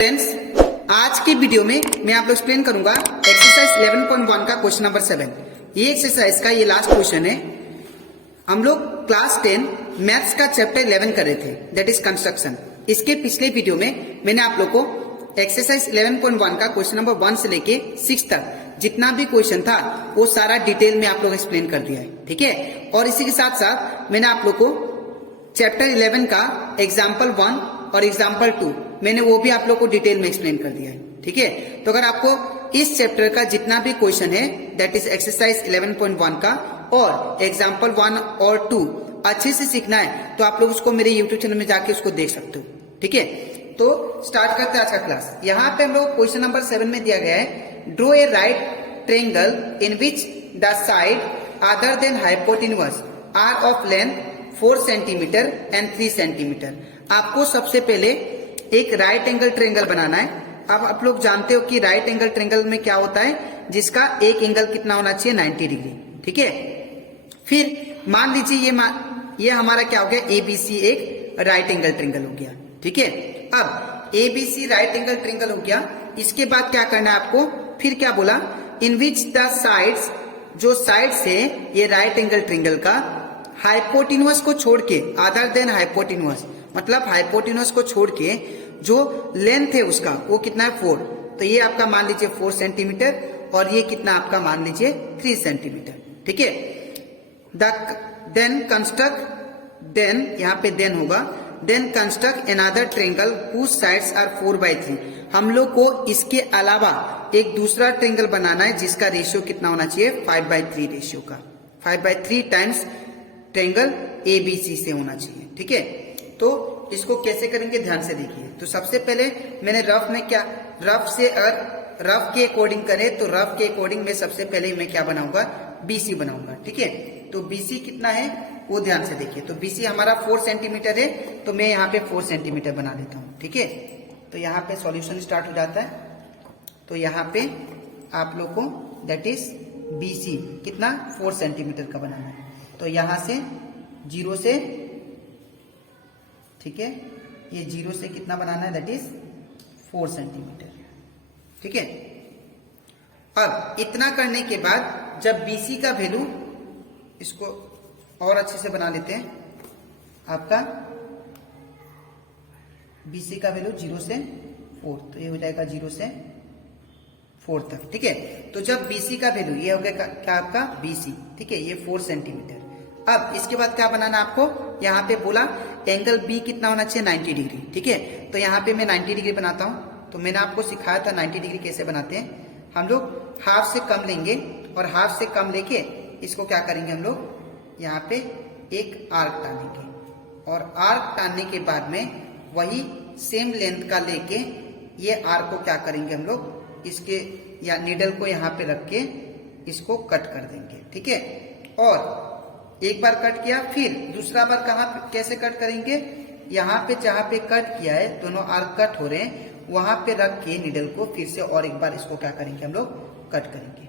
Friends, आज की video में मैं आपको एक्सप्लेन करूंगा एक्सरसाइज 11.1 का क्वेश्चन नंबर 7। ये एक्सरसाइज का ये लास्ट क्वेश्चन है। हम लोग क्लास 10 मैथ्स का चैप्टर 11 कर रहे थे, दैट इज कंस्ट्रक्शन। इसके पिछले वीडियो में मैंने आप लोग को एक्सरसाइज 11.1 का क्वेश्चन नंबर 1 से लेके 6 तक जितना भी क्वेश्चन था वो सारा डिटेल में आप लोग एक्सप्लेन कर दिया है, ठीक है। और इसी के साथ साथ मैंने आप लोग को चैप्टर 11 का एग्जाम्पल 1 और एग्जाम्पल 2 मैंने वो भी आप लोग को डिटेल में एक्सप्लेन कर दिया है, ठीक है। तो अगर आपको इस चैप्टर का जितना भी क्वेश्चन है दैट इज एक्सरसाइज 11.1 का और एग्जाम्पल 1 और 2 अच्छे से सीखना है तो आप लोग उसको मेरे यूट्यूब चैनल में जाके उसको देख सकते हो, ठीक है। तो स्टार्ट करते हैं आज का क्लास। यहाँ पे हम लोग क्वेश्चन नंबर 7 में दिया गया है, draw a right triangle in which the side other than hypotenuse are of length 4 centimetre and 3 centimetre. आपको सबसे पहले एक राइट एंगल ट्रायंगल बनाना है। अब आप लोग जानते हो कि राइट एंगल ट्रायंगल में क्या होता है, जिसका एक एंगल कितना होना चाहिए 90 डिग्री, ठीक है। फिर मान लीजिए ये हमारा क्या हो गया, एबीसी एक राइट एंगल ट्रायंगल हो गया, ठीक है। अब एबीसी राइट एंगल ट्रायंगल हो गया, इसके बाद क्या करना है आपको, फिर क्या बोला, इन विच द साइड्स, जो साइड्स है ये राइट एंगल ट्रायंगल का हाइपोटेन्यूज को छोड़ के, अदर देन हाइपोटेन्यूज मतलब हाइपोटेन्यूज को छोड़ के जो लेंथ है उसका वो कितना है 4। तो ये आपका मान लीजिए 4 सेंटीमीटर और ये कितना आपका मान लीजिए 3 सेंटीमीटर, ठीक है। देन कंस्ट्रक्ट, देन यहाँ पे देन होगा, then construct another triangle whose sides are 4/3। हम लोग को इसके अलावा एक दूसरा ट्रायंगल बनाना है जिसका रेशियो कितना होना चाहिए 5/3 रेशियो का, 5/3 टाइम्स ट्रायंगल एबीसी से होना चाहिए, ठीक है। तो इसको कैसे करेंगे ध्यान से देखिए। तो सबसे पहले मैंने रफ में क्या, रफ से अगर रफ के अकॉर्डिंग करें तो रफ के अकॉर्डिंग में सबसे पहले मैं क्या बनाऊंगा, बीसी बनाऊंगा, ठीक है। तो बीसी कितना है वो ध्यान से देखिए। तो बीसी हमारा 4 सेंटीमीटर है, तो मैं यहाँ पे 4 सेंटीमीटर बना लेता हूँ, ठीक है। तो यहाँ पे सॉल्यूशन स्टार्ट हो जाता है। तो यहाँ पे आप लोग को दैट इज बीसी कितना 4 सेंटीमीटर का बनाना है। तो यहां से 0 से, ठीक है, ये 0 से कितना बनाना है दैट इज 4 सेंटीमीटर, ठीक है। अब इतना करने के बाद जब बीसी का वैल्यू, इसको और अच्छे से बना लेते हैं, आपका बीसी का वैल्यू 0 से 4, तो ये हो जाएगा 0 से 4 तक, ठीक है। तो जब बीसी का वैल्यू ये हो गया क्या आपका बीसी, ठीक है, ये 4 सेंटीमीटर। अब इसके बाद क्या बनाना आपको, यहाँ पे बोला एंगल बी कितना होना चाहिए 90 डिग्री, ठीक है। तो यहाँ पे मैं 90 डिग्री बनाता हूँ। तो मैंने आपको सिखाया था 90 डिग्री कैसे बनाते हैं। हम लोग हाफ से कम लेंगे और हाफ से कम लेके इसको क्या करेंगे, हम लोग यहाँ पे एक आर्क टानेंगे और आर्क टानने के बाद में वही सेम लेंथ का लेके ये आर्क को क्या करेंगे हम लोग, इसके या निडल को यहाँ पे रख के इसको कट कर देंगे, ठीक है। और एक बार कट किया, फिर दूसरा बार कहाँ कैसे कट करेंगे, यहाँ पे जहाँ पे कट किया है दोनों आर्क कट हो रहे हैं वहां पे रख के निडल को फिर से और एक बार इसको क्या करेंगे हम लोग कट करेंगे,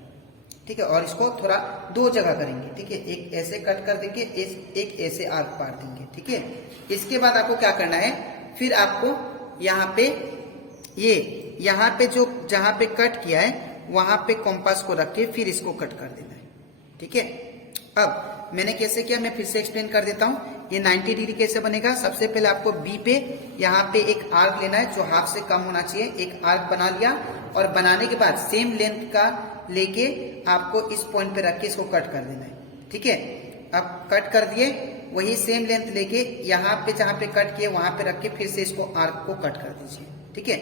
ठीक है। और इसको थोड़ा 2 जगह करेंगे, ठीक है, एक ऐसे कट कर देंगे, एक ऐसे आर्क पार देंगे, ठीक है। इसके बाद आपको क्या करना है, फिर आपको यहाँ पे ये यहाँ पे जो जहां पे कट किया है वहां पे कॉम्पास को रख के फिर इसको कट कर देना है, ठीक है। अब मैंने कैसे किया मैं फिर से एक्सप्लेन कर देता हूँ। ये 90 डिग्री कैसे बनेगा, सबसे पहले आपको बी पे यहाँ पे एक आर्क लेना है जो हाफ से कम होना चाहिए, एक आर्क बना लिया और बनाने के बाद सेम लेंथ का लेके आपको इस पॉइंट पे रख के इसको कट कर देना है, ठीक है। अब कट कर दिए, वही सेम लेंथ लेके यहाँ पे जहाँ पे कट किए वहां पे रख के फिर से इसको आर्क को कट कर दीजिए, ठीक है।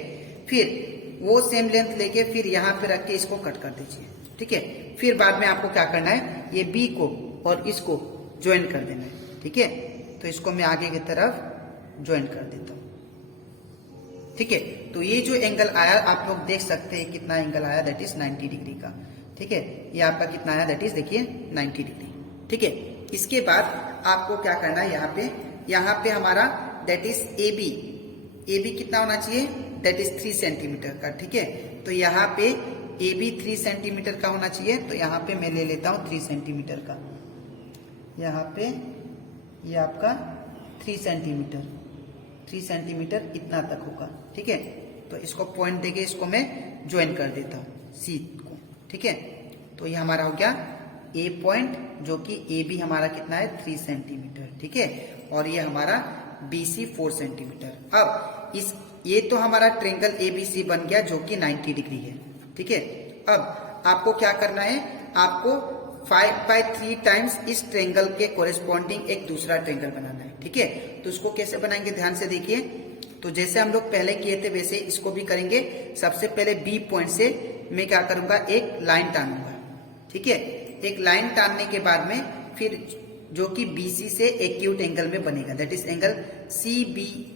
फिर वो सेम लेंथ लेके फिर यहाँ पे रख के इसको कट कर दीजिए, ठीक है। फिर बाद में आपको क्या करना है, ये बी को और इसको ज्वाइन कर देना है, ठीक है। तो इसको मैं आगे की तरफ ज्वाइन कर देता हूं, ठीक है। तो ये जो एंगल आया आप लोग देख सकते हैं कितना एंगल आया, दैट इज 90 डिग्री का, ठीक है। ये आपका कितना आया, दैट इज देखिए 90 डिग्री, ठीक है। इसके बाद आपको क्या करना है, यहाँ पे हमारा दैट इज एबी, एबी कितना होना चाहिए, दैट इज 3 सेंटीमीटर का, ठीक है। तो यहाँ पे एबी 3 सेंटीमीटर का होना चाहिए। तो यहाँ पे मैं ले लेता हूँ 3 सेंटीमीटर का, यहाँ पे ये आपका 3 सेंटीमीटर, 3 सेंटीमीटर इतना तक होगा, ठीक है। तो इसको पॉइंट देके इसको मैं ज्वाइन कर देता हूँ सी को, ठीक है। तो ये हमारा हो गया ए पॉइंट, जो कि ए बी हमारा कितना है 3 सेंटीमीटर, ठीक है। और ये हमारा बी सी 4 सेंटीमीटर। अब इस ये तो हमारा ट्रेंगल ए बी सी बन गया जो कि 90 डिग्री है, ठीक है। अब आपको क्या करना है, आपको 5/3 टाइम्स इस ट्रेंगल के कोरेस्पॉन्डिंग एक दूसरा ट्रेंगल बनाना है, ठीक है। तो उसको कैसे बनाएंगे ध्यान से देखिए। तो जैसे हम लोग पहले किए थे वैसे इसको भी करेंगे। सबसे पहले बी पॉइंट से मैं क्या करूंगा, एक लाइन टानूंगा, ठीक है। एक लाइन टानने के बाद में फिर जो कि बीसी से एक्यूट एंगल में बनेगा, that is angle C B,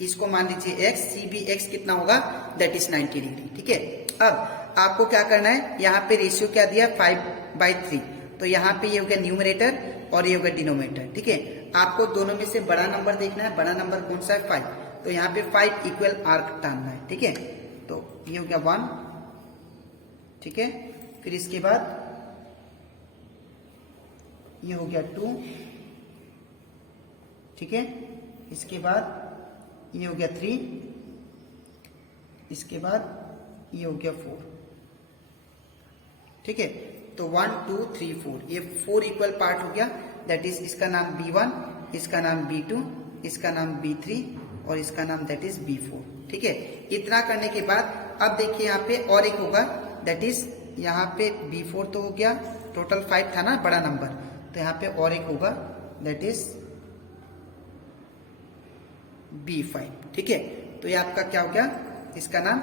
इसको मान लीजिए एक्स, सी बी एक्स कितना होगा, दैट इज 90 डिग्री, ठीक है। अब आपको क्या करना है, यहाँ पे रेशियो क्या दिया 5/3, तो यहाँ पे ये हो गया न्यूमरेटर और ये हो गया डिनोमिनेटर, ठीक है। आपको दोनों में से बड़ा नंबर देखना है, बड़ा नंबर कौन सा है 5, तो यहाँ पे 5 इक्वल आर्क टानना है, ठीक है। तो ये हो गया 1, ठीक है। फिर इसके बाद ये हो गया 2, ठीक है। इसके बाद ये हो गया 3, इसके बाद ये हो गया 4, ठीक है। तो 1 2 3 4, ये 4 इक्वल पार्ट हो गया, दैट इज इसका नाम B1, इसका नाम B2, इसका नाम B3 और इसका नाम दैट इज B4, ठीक है। इतना करने के बाद अब देखिए यहाँ पे और एक होगा, दैट इज यहाँ पे B4 तो हो गया, टोटल 5 था ना बड़ा नंबर, तो यहाँ पे और एक होगा दैट इज B5, ठीक है। तो ये आपका क्या हो गया, इसका नाम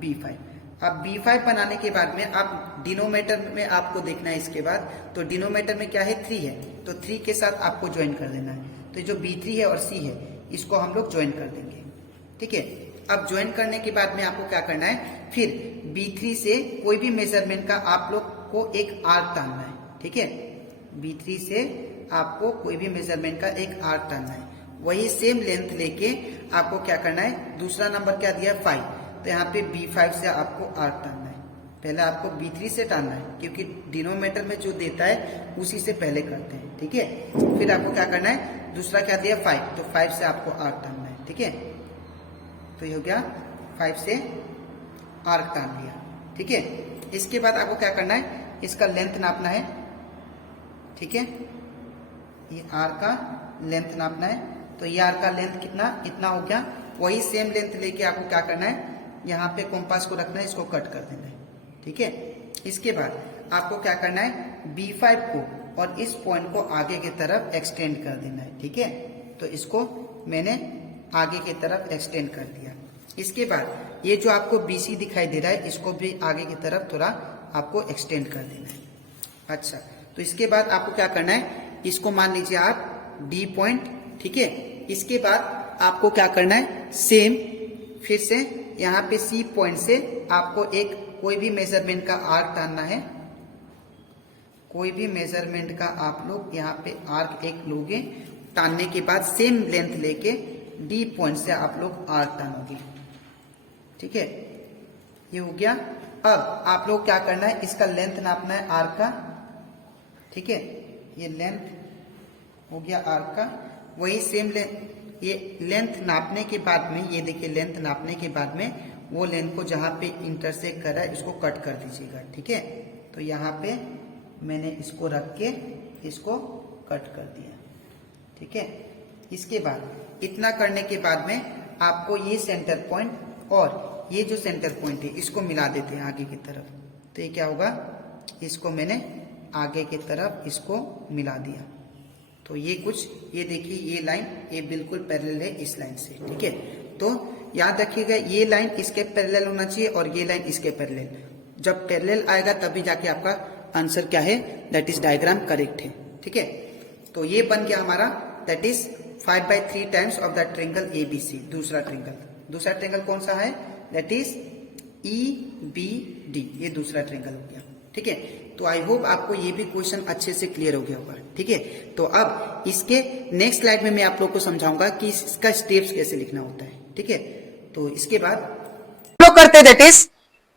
B5। अब B5 बनाने के बाद में अब डिनोमिनेटर में आपको देखना है इसके बाद, तो डिनोमिनेटर में क्या है 3 है, तो 3 के साथ आपको ज्वाइन कर देना है। तो जो B3 है और C है इसको हम लोग ज्वाइन कर देंगे, ठीक है। अब ज्वाइन करने के बाद में आपको क्या करना है, फिर B3 से कोई भी मेजरमेंट का आप लोग को एक आर्क टानना है, ठीक है। B3 से आपको कोई भी मेजरमेंट का एक आर्क टानना है, वही सेम लेंथ लेके आपको क्या करना है, दूसरा नंबर क्या दिया 5, तो यहाँ पे B5 से आपको आर्क टानना है। पहले आपको B3 से टानना है क्योंकि डिनोमिनेटर में जो देता है उसी से पहले करते हैं, ठीक है। फिर आपको क्या करना है, दूसरा क्या दिया 5, तो 5 से आपको आर्क टानना है, ठीक है। तो ये हो गया 5 से आर्क टान लिया, ठीक है। इसके बाद आपको क्या करना है, इसका लेंथ नापना है, ठीक है। ये आर का लेंथ नापना है, तो ये आर का लेंथ कितना, इतना हो गया। वही सेम लेंथ लेके आपको क्या करना है, यहाँ पे कंपास को रखना है, इसको कट कर देना है, ठीक है। इसके बाद आपको क्या करना है, B5 को और इस पॉइंट को आगे की तरफ एक्सटेंड कर देना है, ठीक है। तो इसको मैंने आगे की तरफ एक्सटेंड कर दिया। इसके बाद ये जो आपको BC दिखाई दे रहा है इसको भी आगे की तरफ थोड़ा आपको एक्सटेंड कर देना है। अच्छा, तो इसके बाद आपको क्या करना है, इसको मान लीजिए आप D पॉइंट, ठीक है। इसके बाद आपको क्या करना है, सेम फिर से यहाँ पे C पॉइंट से आपको एक कोई भी मेजरमेंट का आर्क टानना है, कोई भी मेजरमेंट का आप लोग यहाँ पे आर्क एक लोगे, टानने के बाद सेम लेंथ लेके D पॉइंट से आप लोग आर्क टानोगे, ठीक है। ये हो गया। अब आप लोग क्या करना है, इसका लेंथ नापना है आर्क का, ठीक है। ये लेंथ हो गया आर्क का, वही सेम लेंथ, ये लेंथ नापने के बाद में, ये देखिए लेंथ नापने के बाद में वो लेंथ को जहां पे इंटरसेक्ट कर रहा है इसको कट कर दीजिएगा, ठीक है। तो यहाँ पे मैंने इसको रख के इसको कट कर दिया, ठीक है। इसके बाद इतना करने के बाद में आपको ये सेंटर पॉइंट और ये जो सेंटर पॉइंट है इसको मिला देते हैं आगे की तरफ। तो ये क्या होगा, इसको मैंने आगे की तरफ इसको मिला दिया, तो ये कुछ, ये देखिए ये लाइन ये बिल्कुल पैरेलल है इस लाइन से, ठीक है। तो याद रखिएगा ये लाइन इसके पैरेलल होना चाहिए और ये लाइन इसके पैरेलल। जब पैरेलल आएगा तभी जाके आपका आंसर क्या है, दैट इज डायग्राम करेक्ट है, ठीक है। तो ये बन गया हमारा, that is 5/3 times of the triangle ABC, दूसरा ट्रेंगल। दूसरा ट्रेंगल कौन सा है, दैट इज EBD, ये दूसरा ट्रेंगल हो गया, ठीक है। तो आई होप आपको ये भी क्वेश्चन अच्छे से क्लियर हो गया होगा, ठीक है। तो अब इसके नेक्स्ट स्लाइड में मैं आप लोग को समझाऊंगा कि इसका स्टेप्स कैसे लिखना होता है, ठीक है। तो इसके बाद लोग करते दैट इज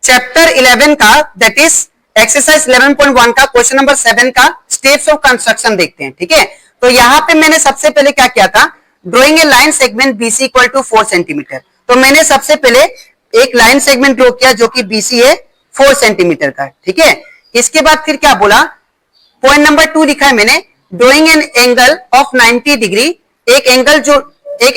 चैप्टर 11 का, दैट इज एक्सरसाइज 11.1 का क्वेश्चन नंबर 7 का स्टेप्स ऑफ कंस्ट्रक्शन देखते हैं, ठीक है। तो यहाँ पे मैंने सबसे पहले क्या किया था, drawing a line segment BC equal to 4 centimetre. तो मैंने सबसे पहले एक लाइन सेगमेंट ड्रॉ किया जो कि बीसी है 4 सेंटीमीटर का, ठीक है। इसके बाद फिर क्या बोला, पॉइंट नंबर 2 लिखा है मैंने, drawing an angle of 90 degree, एक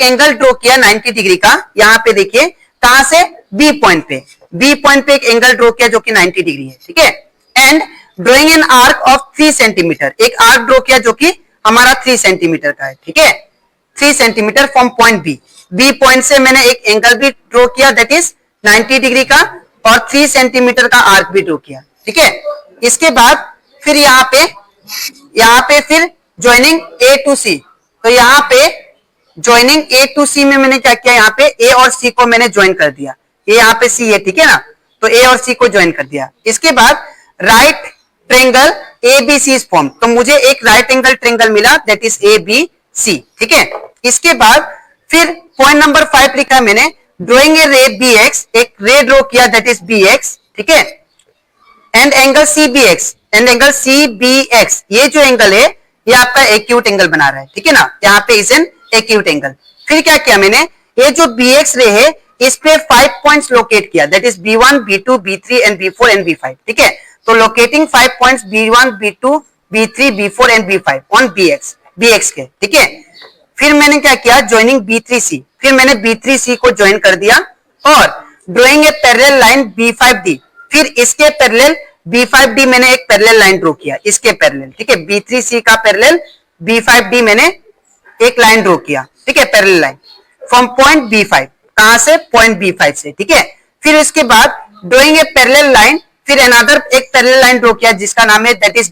एंगल ड्रॉ किया 90 डिग्री का, यहां पे देखिए कहां से, बी पॉइंट पे एक एंगल ड्रॉ किया जो कि 90 डिग्री है, ठीक है। And drawing an arc of 3 centimetre, एक आर्क ड्रॉ किया जो कि हमारा 3 सेंटीमीटर का है, ठीक है, 3 centimetre from point B point से मैंने एक एंगल भी ड्रॉ किया दैट इज 90 डिग्री का, और 3 सेंटीमीटर का आर्क भी ड्रॉ किया, ठीक है। इसके बाद फिर यहाँ पे फिर ज्वाइनिंग ए टू सी, तो यहाँ पे ज्वाइनिंग ए टू सी में मैंने क्या किया, यहाँ पे ए और सी को मैंने ज्वाइन कर दिया, ये यहाँ पे सी है, ठीक है ना, तो ए और सी को ज्वाइन कर दिया। इसके बाद right triangle A B C is form, तो मुझे एक राइट एंगल ट्रेंगल मिला that is A B C, ठीक है। इसके बाद फिर पॉइंट नंबर 5 लिखा है मैंने, ड्रॉइंग ए रे बी एक्स, एक रे ड्रॉ किया दैट इज बी एक्स, ठीक है, and angle C B X, and angle C B X, ये जो एंगल है ये आपका एक्यूट एंगल बना रहा है, ठीक है ना, यहाँ पे इज एन एक्यूट एंगल। फिर क्या किया मैंने, ये जो बी एक्स रे है इस पे 5 पॉइंट्स लोकेट किया that is B1 B2 B3 and B4 and B5, ठीक है। तो locating 5 points B1 B2 B3 B4 and B5 on BX के, ठीक है। फिर मैंने क्या किया, ज्वाइनिंग B3C, फिर मैंने B3C को ज्वाइन कर दिया, और drawing a parallel line B5D, फिर इसके पैरेलल B5D मैंने एक पैरेलल लाइन ड्रॉ किया, इसके पैरेलल, ठीक है, B3C का पैरेलल B5D मैंने एक लाइन ड्रॉ किया, ठीक है, parallel line from point B5, कहां से, पॉइंट B5 से, ठीक है। फिर इसके बाद ड्रॉइंग ए पैरेलल लाइन, फिर अनदर एक पैरेलल लाइन ड्रॉ किया जिसका नाम है दैट इज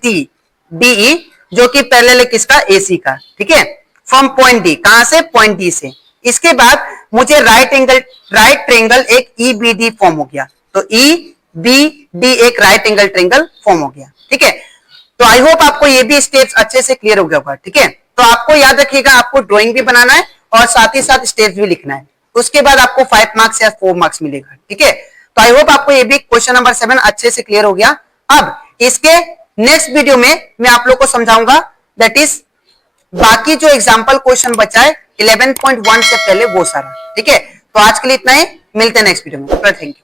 DE, जो कि पैरेलल है किसका, AC का, ठीक है, फ्रॉम पॉइंट D, कहां से, पॉइंट D से। इसके बाद मुझे राइट ट्रेंगल एक EBD फॉर्म हो गया, तो EBD एक राइट एंगल ट्रेंगल फॉर्म हो गया, ठीक है। तो आई होप आपको ये भी स्टेप्स अच्छे से क्लियर हो गया होगा, ठीक है। तो आपको याद रखिएगा, आपको ड्राइंग भी बनाना है और साथ ही साथ स्टेप्स भी लिखना है, उसके बाद आपको 5 मार्क्स या 4 मार्क्स मिलेगा, ठीक है। तो आई होप आपको ये भी क्वेश्चन नंबर 7 अच्छे से क्लियर हो गया। अब इसके नेक्स्ट वीडियो में मैं आप लोग को समझाऊंगा दैट इज बाकी जो एग्जाम्पल क्वेश्चन बचा है 11.1 से पहले वो सारा, ठीक है। तो आज के लिए इतना ही, मिलते हैं नेक्स्ट वीडियो में, थैंक यू।